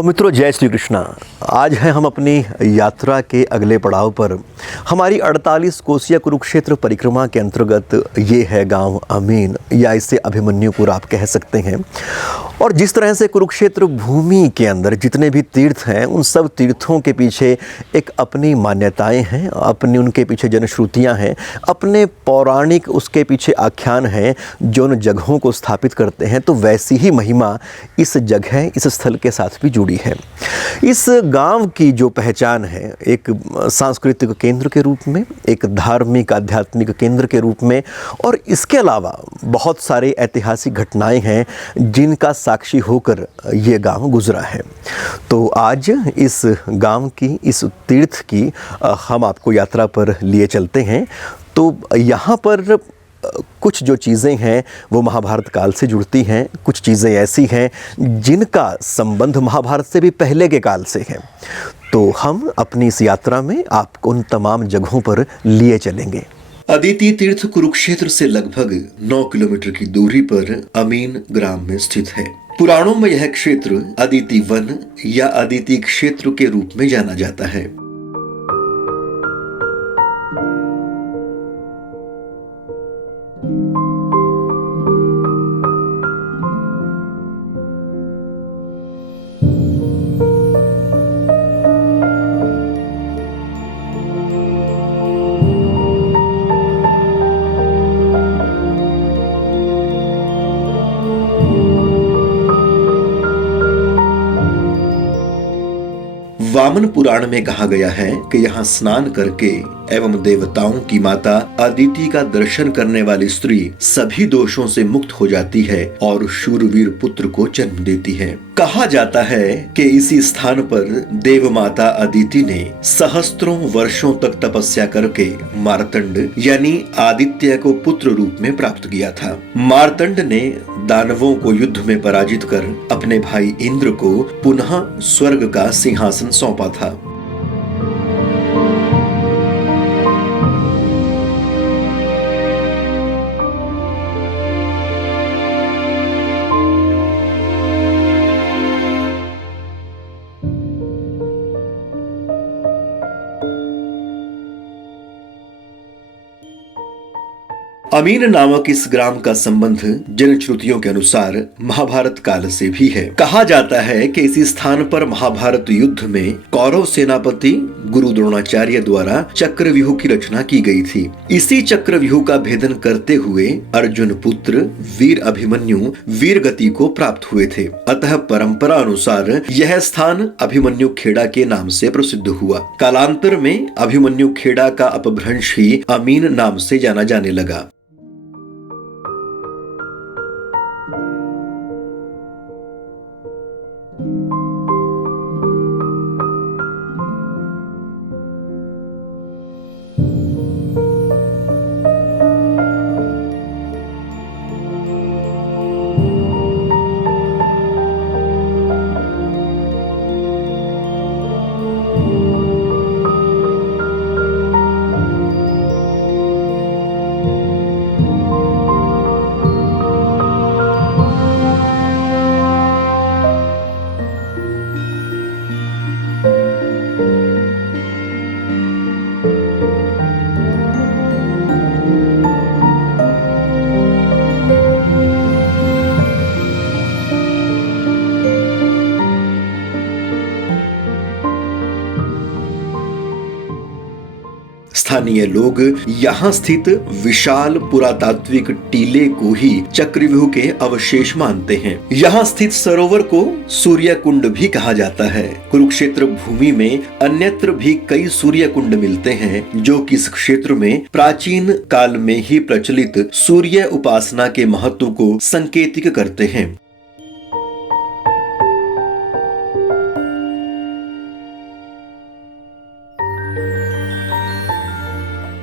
तो मित्रों, जय श्री कृष्णा। आज है हम अपनी यात्रा के अगले पड़ाव पर। हमारी 48 कोसिया कुरुक्षेत्र परिक्रमा के अंतर्गत ये है गांव अमीन, या इसे अभिमन्युपुर आप कह सकते हैं। और जिस तरह से कुरुक्षेत्र भूमि के अंदर जितने भी तीर्थ हैं, उन सब तीर्थों के पीछे एक अपनी मान्यताएं हैं, अपनी उनके पीछे जनश्रुतियाँ हैं, अपने पौराणिक उसके पीछे आख्यान हैं जो उन जगहों को स्थापित करते हैं। तो वैसी ही महिमा इस जगह, इस स्थल के साथ भी जुड़ी है। इस गांव की जो पहचान है, एक सांस्कृतिक केंद्र के रूप में, एक धार्मिक आध्यात्मिक केंद्र के रूप में, और इसके अलावा बहुत सारे ऐतिहासिक घटनाएं हैं जिनका साक्षी होकर ये गांव गुजरा है। तो आज इस गांव की, इस तीर्थ की हम आपको यात्रा पर लिए चलते हैं। तो यहाँ पर कुछ जो चीज़ें हैं वो महाभारत काल से जुड़ती हैं, कुछ चीज़ें ऐसी हैं जिनका संबंध महाभारत से भी पहले के काल से है। तो हम अपनी इस यात्रा में आपको उन तमाम जगहों पर लिए चलेंगे। अदिति तीर्थ कुरुक्षेत्र से लगभग 9 किलोमीटर की दूरी पर अमीन ग्राम में स्थित है। पुराणों में यह क्षेत्र अदिति वन या अदिति क्षेत्र के रूप में जाना जाता है। वामन पुराण में कहा गया है कि यहाँ स्नान करके एवं देवताओं की माता अदिति का दर्शन करने वाली स्त्री सभी दोषों से मुक्त हो जाती है और शूरवीर पुत्र को जन्म देती है। कहा जाता है कि इसी स्थान पर देव माता अदिति ने सहस्त्रों वर्षों तक तपस्या करके मार्तंड यानी आदित्य को पुत्र रूप में प्राप्त किया था। मार्तंड ने दानवों को युद्ध में पराजित कर अपने भाई इंद्र को पुनः स्वर्ग का सिंहासन सौंपा था। अमीन नामक इस ग्राम का संबंध जनश्रुतियों के अनुसार महाभारत काल से भी है। कहा जाता है कि इसी स्थान पर महाभारत युद्ध में कौरव सेनापति गुरु द्रोणाचार्य द्वारा चक्रव्यूह की रचना की गई थी। इसी चक्रव्यूह का भेदन करते हुए अर्जुन पुत्र वीर अभिमन्यु वीर गति को प्राप्त हुए थे। अतः परंपरा अनुसार यह स्थान अभिमन्यु खेड़ा के नाम से प्रसिद्ध हुआ। कालांतर में अभिमन्यु खेड़ा का अपभ्रंश ही अमीन नाम से जाना जाने लगा। स्थानीय लोग यहाँ स्थित विशाल पुरातात्विक टीले को ही चक्रव्यूह के अवशेष मानते हैं। यहाँ स्थित सरोवर को सूर्य कुंड भी कहा जाता है। कुरुक्षेत्र भूमि में अन्यत्र भी कई सूर्य कुंड मिलते हैं जो कि इस क्षेत्र में प्राचीन काल में ही प्रचलित सूर्य उपासना के महत्व को संकेतिक करते हैं।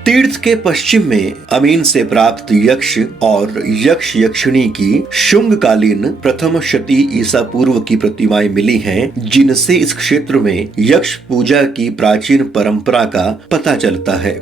तीर्थ के पश्चिम में अमीन से प्राप्त यक्ष और यक्ष यक्षिणी की शुंगकालीन प्रथम शती ईसा पूर्व की प्रतिमाएं मिली हैं, जिनसे इस क्षेत्र में यक्ष पूजा की प्राचीन परंपरा का पता चलता है।